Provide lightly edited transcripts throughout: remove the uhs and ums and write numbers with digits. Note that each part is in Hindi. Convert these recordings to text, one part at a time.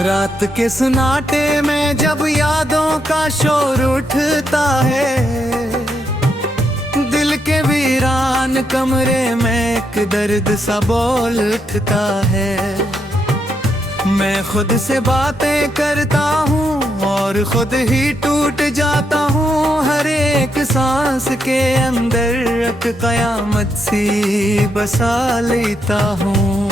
रात के सन्नाटे में जब यादों का शोर उठता है, दिल के वीरान कमरे में एक दर्द सा बोल उठता है। मैं खुद से बातें करता हूँ और खुद ही टूट जाता हूँ। हर एक सांस के अंदर एक कयामत सी बसा लेता हूँ।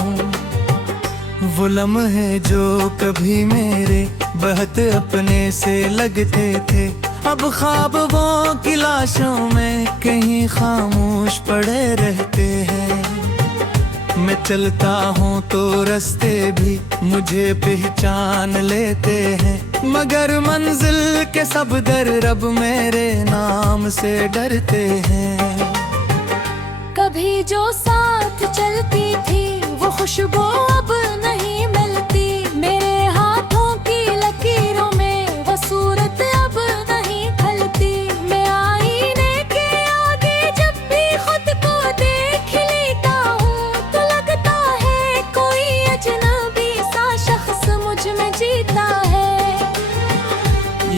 वो लम्हे जो कभी मेरे बहुत अपने से लगते थे, अब ख्वाबों की लाशों में कहीं खामोश पड़े रहते हैं। मैं चलता हूँ तो रास्ते भी मुझे पहचान लेते हैं, मगर मंजिल के सब दर रब मेरे नाम से डरते हैं। कभी जो साथ चलती थी वो खुशबू अब नहीं मिलती, मेरे हाथों की लकीरों में वो सूरत अब नहीं खलती। मैं आईने के आगे जब भी खुद को देख लेता हूँ तो लगता है कोई अजनबी सा शख्स मुझ में जीता है।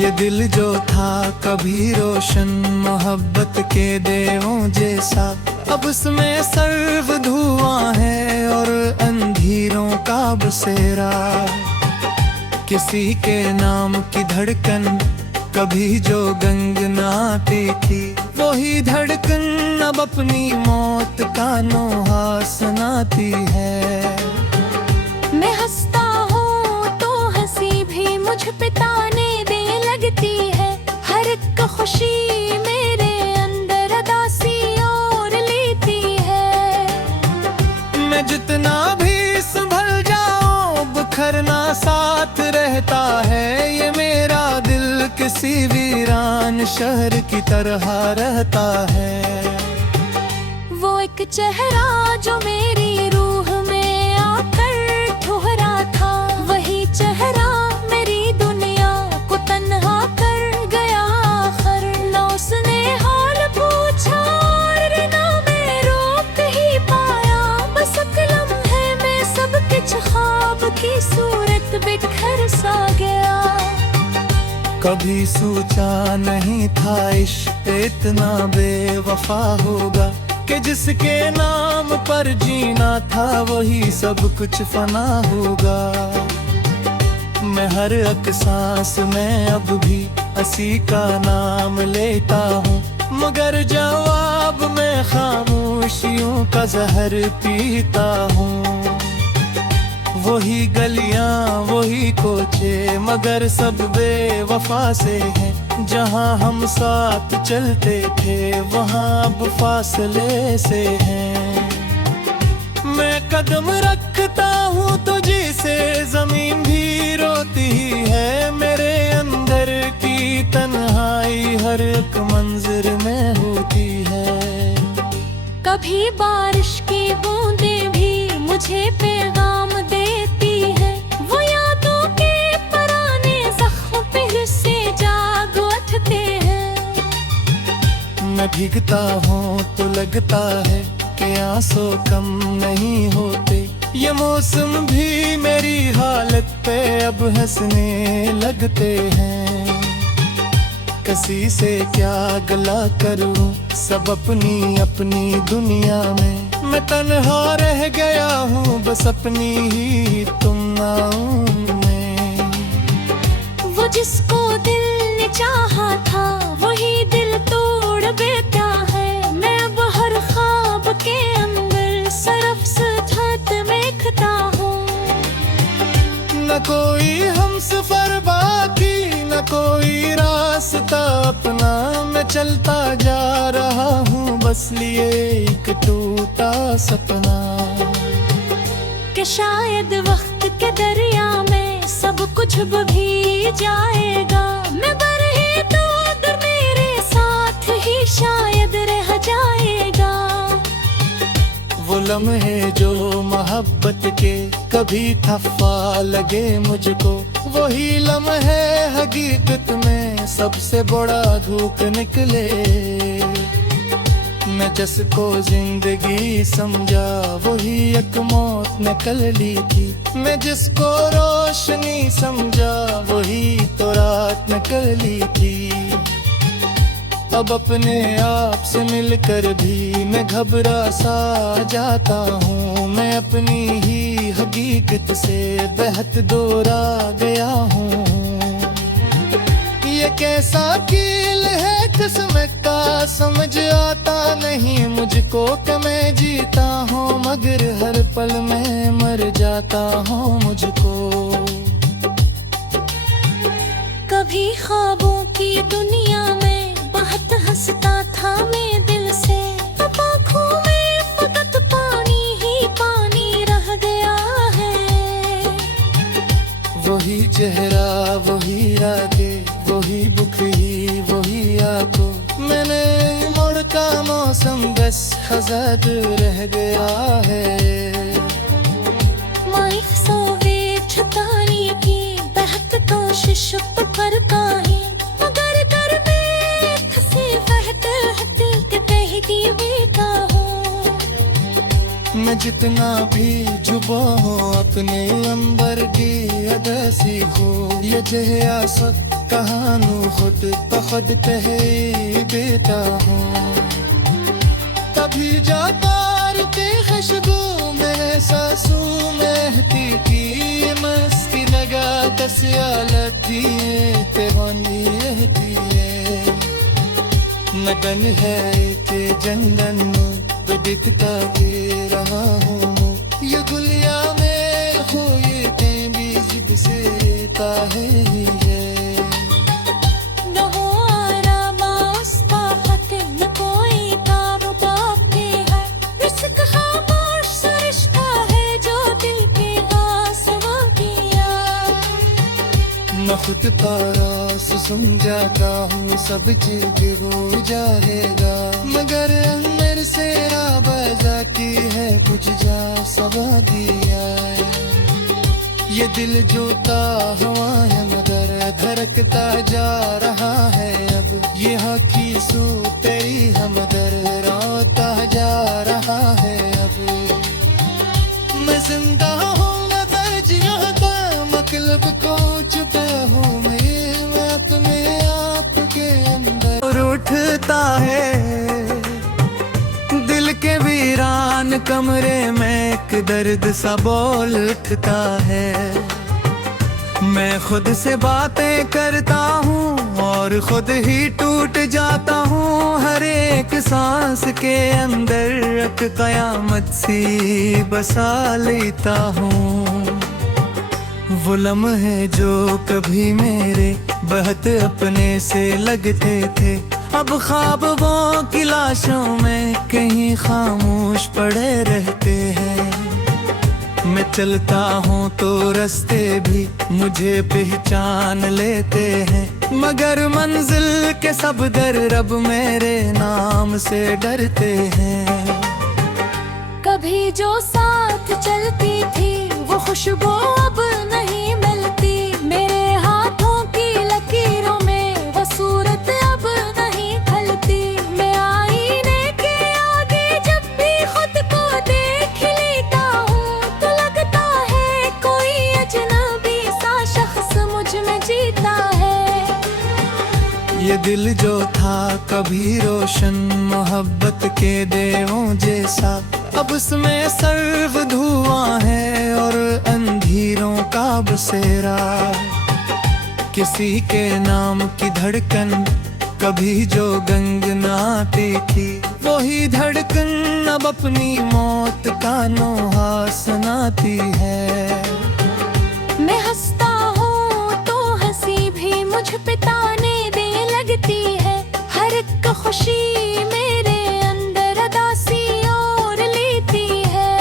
ये दिल जो था कभी रोशन मोहब्बत के देवों जैसा, अब उसमें सर्व धुआं है और अंधेरों का बसेरा। किसी के नाम की धड़कन कभी जो गंगनाती थी, वही धड़कन अब अपनी मौत का नोहा सुनाती है। मैं हंसता हूँ तो हंसी भी मुझ पे ताने दे लगती है। हर एक खुशी मेरे अंदर उदासी और लेती है। मैं जितना भी संभल जाऊं बिखरना साथ रहता है। ये मेरा दिल किसी वीरान शहर की तरह रहता है। वो एक चेहरा जो मेरी रूह में आकर ठुहरा था, वही चेहरा मेरी दुनिया को तन्हा कर गया आखिर। न उसने हाल पूछा और न मैं रोक ही पाया, बस एक लम्हे में सब कुछ ख्वाब की सूरत बिखर सा गया। कभी सोचा नहीं था इश्क इतना बेवफा होगा, कि जिसके नाम पर जीना था वही सब कुछ फना होगा। मैं हर एक सांस में अब भी हंसी का नाम लेता हूँ, मगर जवाब में खामोशियों का जहर पीता हूँ। वही गलियां वही कोचे मगर सब बेवफा से हैं। जहाँ हम साथ चलते थे वहाँ अब फासले से हैं। मैं कदम रखता हूँ तुझी से जमीन भी रोती ही है। मेरे अंदर की तन्हाई हर एक मंजर में होती है। कभी बारिश की बूंदें भी मुझे पैगाम देती है। वो यादों के पुराने जख्म फिर से जाग उठते हैं। मैं भीगता हूँ तो लगता है कि आंसू कम नहीं होते। ये मौसम भी मेरी हालत पे अब हंसने लगते हैं। किसी से क्या गला करूं, सब अपनी अपनी दुनिया में। मैं तन्हा रह गया हूँ बस अपनी ही तुमनाओं में। वो जिसको दिल ने चाहा था वही दिल तोड़ बैठा है। मैं अब हर ख्वाब के अंदर सरफ सजात में खता हूँ। न कोई हमसफर बाकी न कोई रास्ता अपना। मैं चलता जा रहा हूँ बस लिए एक टूटा सपना। कि शायद वक्त के दरिया में सब कुछ बही जाएगा। मैं बरहे तो अगर मेरे साथ ही शायद रह जाएगा। वो लम्हे जो मोहब्बत के कभी खफा लगे मुझको, वही लम्हे हकीकत में सबसे बड़ा धूप निकले। मैं जिसको जिंदगी समझा वही एक मौत निकल ली थी। मैं जिसको रोशनी समझा वही तो रात निकल ली थी। अब अपने आप से मिलकर भी मैं घबरा सा जाता हूँ। मैं अपनी ही हकीकत से बेहद दूरा गया हूँ। ये कैसा कील है किस्मत का समझ आता नहीं मुझको कि मैं जीता हूँ मगर हर पल में मर जाता हूँ मुझको। कभी ख्वाबों की दुनिया में बहुत हंसता था मैं दिल से, अब आँखों में फकत पानी ही पानी रह गया है। वही चेहरा वही यादें वही बुखरी वही आंखों। मैंने मोड़ का मौसम बस खजाद रह गया है। माइफ सोवे छतानी की बेहद कोशिश करता है मगर कर में फंसे बहते के कहती बेटा हूँ। मैं जितना भी जुबा हूँ अपने अंबर की अदसी हो। ये जहिया सब कहानू खुद खुद कह देता हूँ। तभी जाकर के खुशबू में सासू महती की मस्ती लगा तस्यालती तेवानी रहती है। मगन है के जंगन दिखता के रहा हूँ। ये गुलिया में हो ये बीज से ताहे ही है। मैं खुद पारास समझाता हूँ सब चीज हो जाएगा मगर मेरे से राबा की है कुछ जा सबा दिया। ये दिल जोता हुआ है मगर धड़कता जा रहा है। अब ये हकी सू तेरी हमदर रोता जा रहा है। अब मैं जिंदा हूँ मैं दर्जिया का मतलब को चुका हूँ मैं अपने आप के अंदर। उठता है दिल के वीरान कमरे में एक दर्द सा बोल उठता है। मैं खुद से बातें करता हूँ और खुद ही टूट जाता हूँ। हर एक सांस के अंदर एक कयामत सी बसा लेता हूँ। वो लम्हे जो कभी मेरे बहुत अपने से लगते थे अब ख्वाबों की लाशों में कहीं खामोश पड़े रहते हैं। मैं चलता हूँ तो रास्ते भी मुझे पहचान लेते हैं मगर मंजिल के सब दर रब मेरे नाम से डरते हैं। कभी जो साथ चलती थी वो खुशबू अब नहीं मिलती। मेरे हाथों की लकीरों में वो सूरत अब नहीं खलती। मैं आईने के आगे जब भी खुद को देख लेता हूँ तो लगता है कोई अजनबी सा शख्स मुझ में जीता है। ये दिल जो था कभी रोशन मोहब्बत के देवों जैसा अब उसमें सर्व धुआं है और अंधेरों का बसेरा। किसी के नाम की धड़कन कभी जो गंगनाती थी वही धड़कन अब अपनी मौत का नोहा सुनाती है। मैं हंसता हूँ तो हंसी भी मुझ पे ताने दे लगती है। हर एक खुशी मेरे अंदर अदासी और लेती है।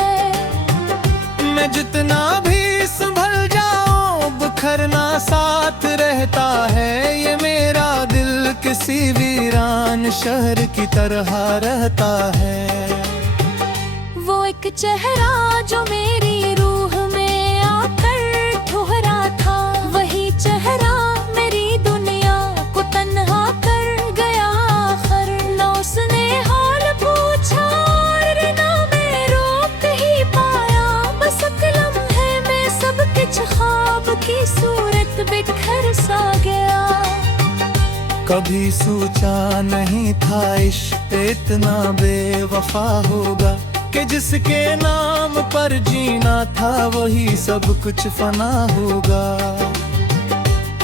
मैं जितना भी संभल जाऊं बुखरना साथ रहता है। ये मेरा दिल किसी वीरान शहर की तरह रहता है। वो एक चेहरा जो मेरी रूह में आकर ठुहरा था वही चेहरा मेरी दुनिया को तन्हा कर गया। आखिर न उसने हाल पूछा कभी सोचा नहीं था इश्क इतना बेवफा होगा, कि जिसके नाम पर जीना था वही सब कुछ फना होगा।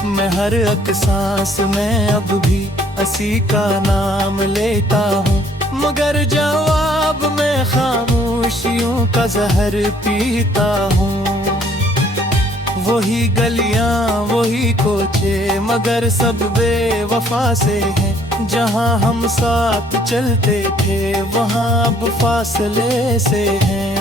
मैं हर एक सांस में अब भी हंसी का नाम लेता हूँ, मगर जवाब में खामोशियों का जहर पीता हूँ। वही गलियां वही कोचे मगर सब बेवफा से हैं, जहां हम साथ चलते थे वहां अब फासले से हैं।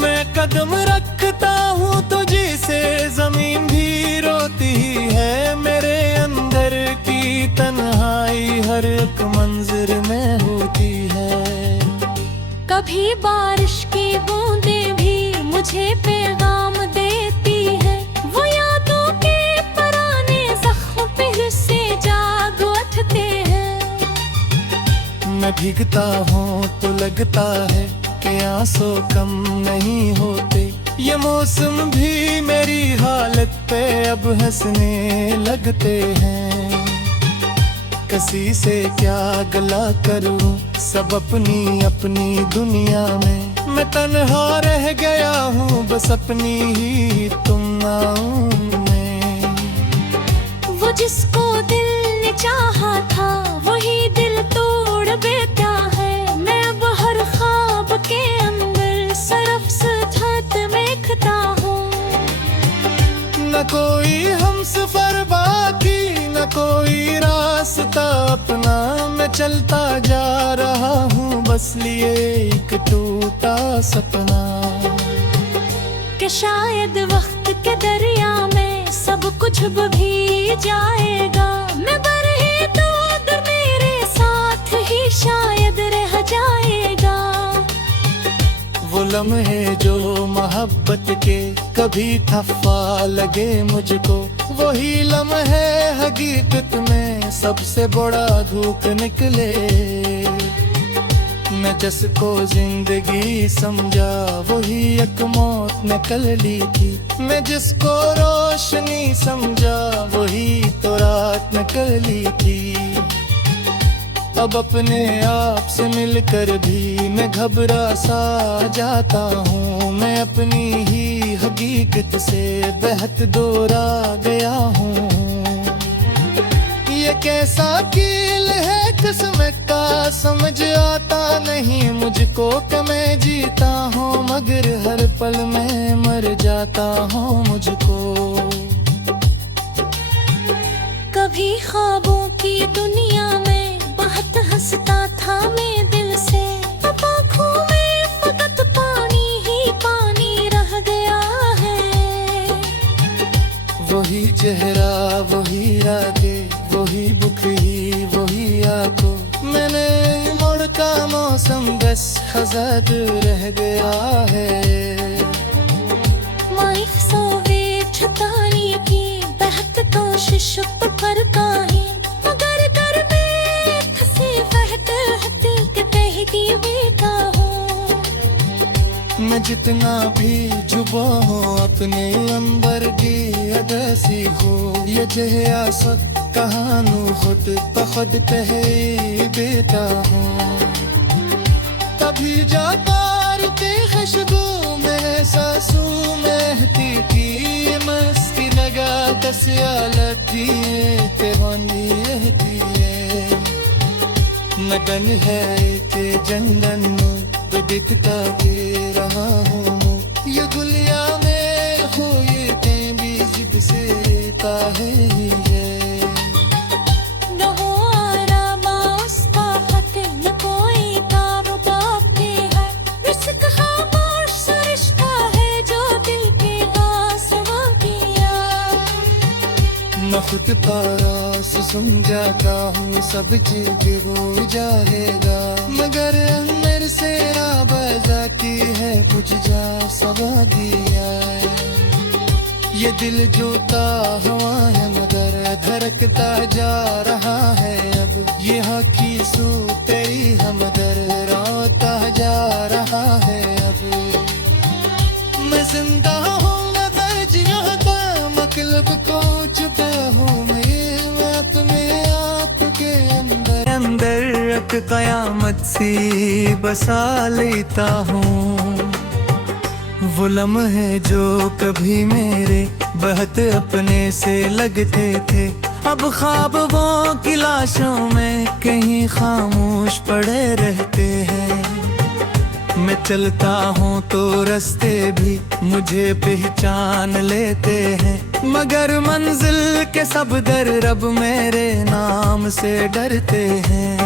मैं कदम रखता हूँ तुझी से जमीन भी रोती है, मेरे अंदर की तन्हाई हर एक मंजिर में होती है। कभी बारिश की बूंदें भी मुझे पैगाम देती है, वो यादों के पुराने जख्म फिर से जाग उठते हैं। मैं भीगता हूँ तो लगता है कि आंसू कम नहीं होते, ये मौसम भी मेरी हालत पे अब हंसने लगते हैं। किसी से क्या गला करूं, सब अपनी अपनी दुनिया में, मैं तन्हा रह गया हूँ बस अपनी ही तुमनाओं में। वो जिसको दिल ने चाहा था वही दिल तोड़ बैठा है, मैं अब हर ख्वाब के अंदर सरफ सजात में खता हूँ। न कोई हमसफर बाकी न कोई रास्ता अपना, मैं चलता जा रहा हूँ बस लिए एक टूटा सपना। कि शायद वक्त के दरिया में सब कुछ भी जाएगा, मैं बरहे तो दर मेरे साथ ही शायद रह जाएगा। वो लम्हे जो मोहब्बत के कभी खफा लगे मुझको, वही लम्हे हकीकत में सबसे बड़ा धूप निकले। मैं जिसको जिंदगी समझा वही एक मौत निकल ली थी, मैं जिसको रोशनी समझा वही तो रात निकल ली थी। अब अपने आप से मिलकर भी मैं घबरा सा जाता हूँ, मैं अपनी ही हकीकत से बेहद दूरा गया हूँ। ये कैसा कील है किस्मत का समझ आता नहीं मुझको, कि मैं जीता हूँ मगर हर पल में मर जाता हूँ मुझको। कभी ख्वाबों की दुनिया में बहुत हंसता था मैं दिल से, अब आँखों में फकत पानी ही पानी रह गया है। वही चेहरा वही रातें वही बुखरी वही आंखों, मैंने मोड़ का मौसम 10,000 रह गया है। माइक सोवे छतारी की बेहद कोशिश तो करता है, मगर घर में फंसे बहते हते के बहती बेटा हूँ। मैं जितना भी जुबा हूँ अपने अंबर की अदसी हो, ये जहियासत कहानू खुद बखुद कहे बेटा हूँ। तभी जाकर की खुशबू में सासू महती की, मस्ती लगा दसियालती तेवानी रहती है। मगन है के जंगल तो दिखता के रहा हूँ, ये गुलिया में हो ये भी जिद से काहे ही है। न हो आराम उसका फते न कोई काम बापे है, रिस्क खामोश सा रिश्ता है जो दिल के आसमां किया। मैं खुद पारास समझाता हूँ सब चीज हो जाएगा, मगर मेरे से राबजाती है कुछ जा सवा दिया। ये दिल जोता हुआ है मगर धड़कता जा रहा है, अब ये हकी सू तेरी हमदर रोता जा रहा है। अब मैं जिंदा हूँ मैं जिया का मतलब को चुका हूँ मैं अपने कयामत सी बसा लेता हूँ। वो लम्हे जो कभी मेरे बहुत अपने से लगते थे, अब ख्वाबों की लाशों में कहीं खामोश पड़े रहते हैं। मैं चलता हूँ तो रास्ते भी मुझे पहचान लेते हैं, मगर मंजिल के सब दर रब मेरे नाम से डरते हैं।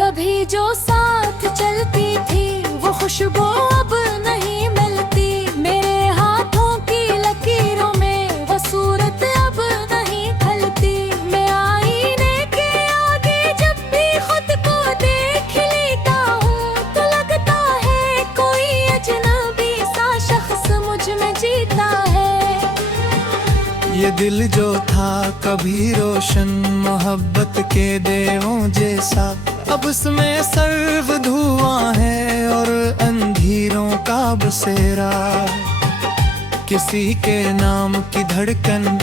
कभी जो साथ चलती थी वो खुशबू अब नहीं मिलती, मेरे हाथों की लकीरों में वो सूरत अब नहीं खलती। मैं आईने के आगे जब भी खुद को देख लेता हूँ तो लगता है कोई अजनबी सा शख्स मुझ में जीता है। ये दिल जो था कभी रोशन मोहब्बत के देवों जैसा, अब उसमें सर्व धुआं है और अंधेरों का बसेरा। किसी के नाम की धड़कन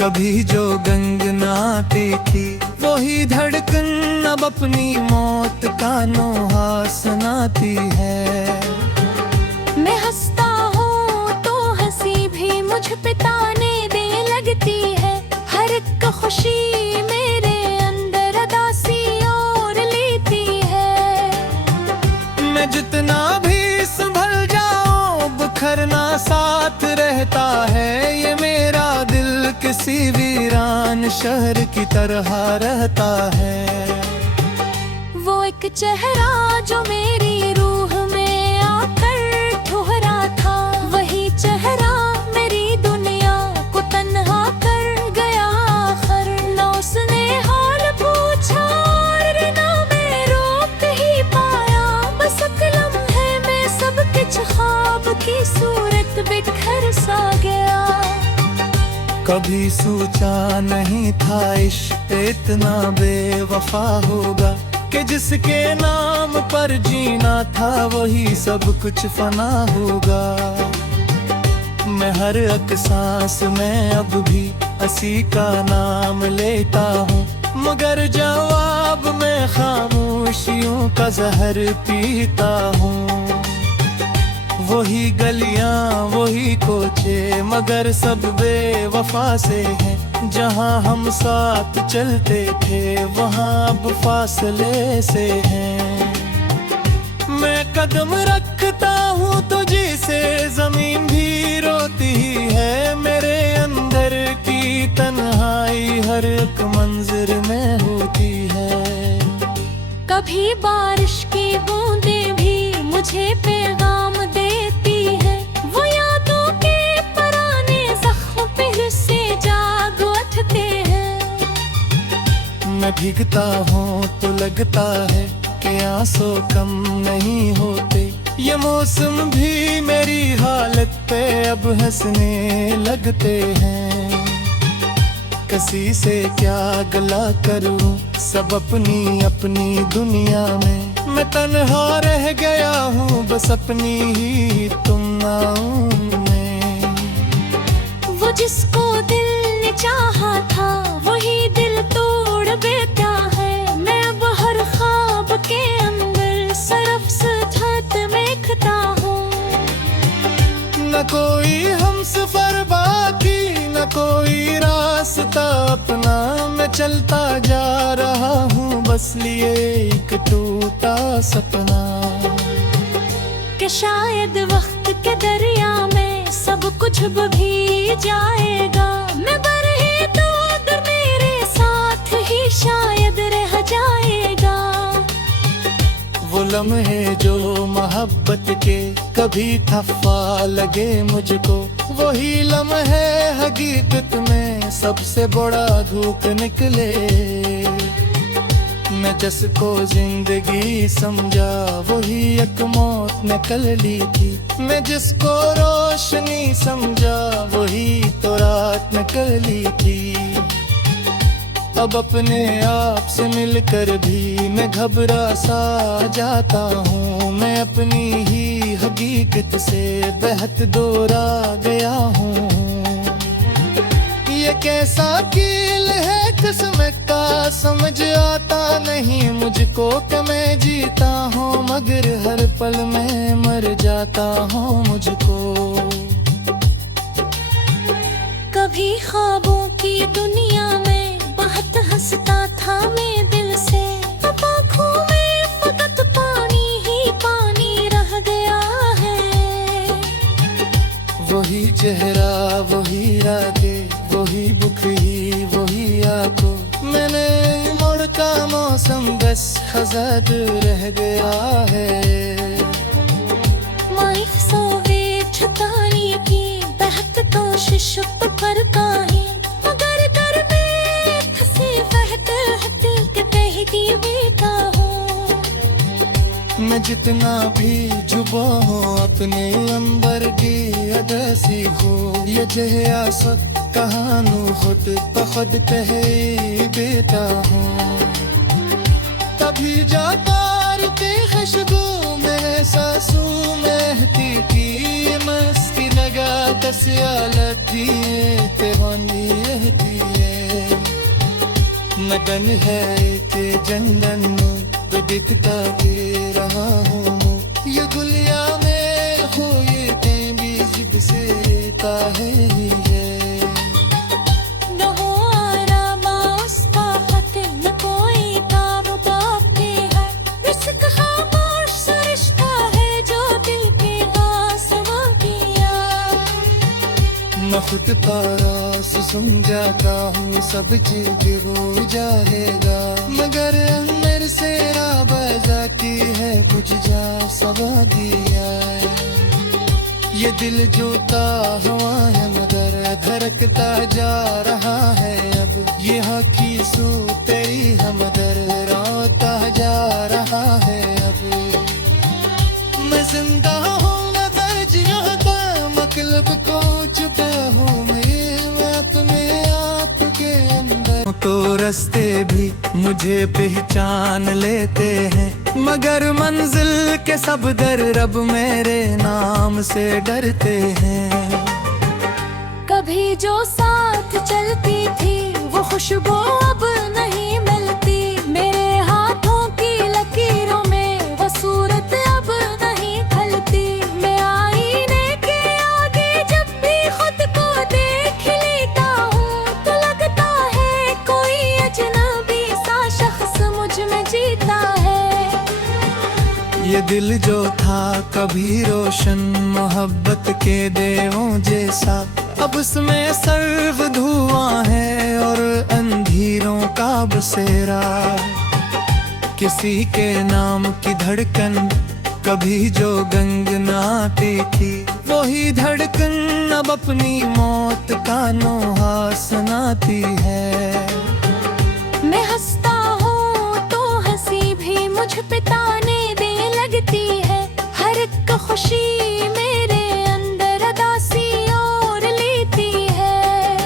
कभी जो गंगनाती थी, वही धड़कन अब अपनी मौत का नोहा सुनाती है। मैं हंसता हूँ तो हंसी भी मुझ पे ताने दे लगती है, हर एक खुशी मेरे अंदर उदासी और लेती है। मैं जितना भी संभल जाऊं बुखरना साथ रहता है, ये मेरा दिल किसी वीरान शहर की तरह रहता है। वो एक चेहरा जो मेरी रूह में आकर ठुहरा था, वही चेहरा मेरी दुनिया को तन्हा कर गया आखिर। न उसने हाल पूछा और न मैं रोक ही पाया, बस एक लम्हे में सब कुछ ख्वाब की सूरत बिखर सा गया। कभी सोचा नहीं था इश्क इतना बेवफा होगा, कि जिसके नाम पर जीना था वही सब कुछ फना होगा। मैं हर एक सांस में अब भी हंसी का नाम लेता हूँ, मगर जवाब में खामोशियों का जहर पीता हूँ। वही गलियां वही कोचे मगर सब बेवफा से हैं, जहां हम साथ चलते थे वहां अब फासले से हैं। मैं कदम रखता हूँ तुझी से जमीन भी रोती ही है, मेरे अंदर की तन्हाई हर एक मंजर में होती है। कभी बारिश की बूंदें भी मुझे पैगाम देती है, वो यादों के पुराने जख्म फिर से जाग उठते हैं। मैं भीगता हूँ तो लगता है कि आंसू कम नहीं होते, ये मौसम भी मेरी हालत पे अब हंसने लगते हैं। किसी से क्या गला करूं, सब अपनी अपनी दुनिया में, मैं तन्हा रह गया हूँ बस अपनी ही तुमनाओं में। वो जिसको दिल ने चाहा था वही दिल तोड़ बैठा है, मैं अब हर ख्वाब के अंदर सरफ सजात में खता हूँ। न कोई हमसफर बाकी न कोई रास्ता अपना, मैं चलता जा रहा हूँ बस लिए एक टूटा सपना। कि शायद वक्त के दरिया में सब कुछ बही जाएगा, मैं बरहे तो अगर मेरे साथ ही शायद रह जाएगा। वो लम्हे जो मोहब्बत के कभी थफा लगे मुझको, वही लम्हे हकीकत में सबसे बड़ा धूप निकले। मैं जिसको जिंदगी समझा वही एक मौत निकल ली थी, मैं जिसको रोशनी समझा वही तो रात निकल ली थी। अब अपने आप से मिलकर भी मैं घबरा सा जाता हूँ, मैं अपनी ही हकीकत से बेहद दूरा गया हूँ। ये कैसा कील है किस्मत का, समझ आता नहीं मुझको कि मैं जीता हूँ मगर हर पल में मर जाता हूँ मुझको। कभी ख्वाबों की दुनिया में बहुत हंसता था मैं दिल से, अब आँखों में फकत पानी ही पानी रह गया है। वही चेहरा वही यादें वही बुखरी वही आंखों, मैंने मोड़ का मौसम बस खजाद रह गया है। माई सोवे छतानी की बहत कोशिश करता है, मगर दर में फंसे फहत हट के कहती बेटा हूँ। मैं जितना भी जुबा हूँ अपने अंबर की अदसी हूँ, ये जहिया सब कहानू खुद बखुद कहे बेटा हूँ। तभी जाती खुशबू में सासू महती की मस्ती लगा तस्यालती तेवानी रहती है। मगन है के जंगन विदित का दे रहा हूँ, ये गुलिया में हो ये बीज से है ही है। मैं खुद पारास सुन जाता हूँ सब चीज हो जाएगा, मगर मेरे से राबजाती है कुछ जा सवा दिया। ये दिल जोता हुआ है मगर धड़कता जा रहा है, अब ये हकी सू तेरी है मगर रोता जा रहा है। अब मैं जिंदा हूँ मगर जियादा मतलब को चुका हूँ मैं अपने आप के अंदर। तो रास्ते भी मुझे पहचान लेते हैं, मगर मंजिल के सब दर रब मेरे नाम से डरते हैं। कभी जो साथ चलती थी वो खुशबू अब नहीं मिलती, मेरे हाथों की लकीरों में वो सूरत अब नहीं खलती। मैं आईने के आगे जब भी खुद को देख लेता हूँ तो लगता है कोई अजनबी सा शख्स मुझ में जीता है। ये दिल जो था कभी रोशन मोहब्बत के देवों जैसा, अब उसमें सर्व धुआं है और अंधेरों का बसेरा। किसी के नाम की धड़कन कभी जो गंगनाती थी, वही धड़कन अब अपनी मौत का नोहा सुनाती है। मैं हंसता हूँ तो हंसी भी मुझ पे ताने दे लगती है, हर एक खुशी मेरे अंदर अदासी और लेती है।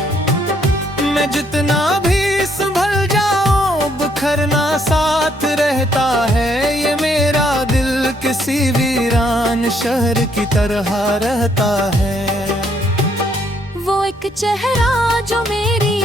मैं जितना भी संभल जाऊं बुखरना साथ रहता है, ये मेरा दिल किसी वीरान शहर की तरह रहता है। वो एक चेहरा जो मेरी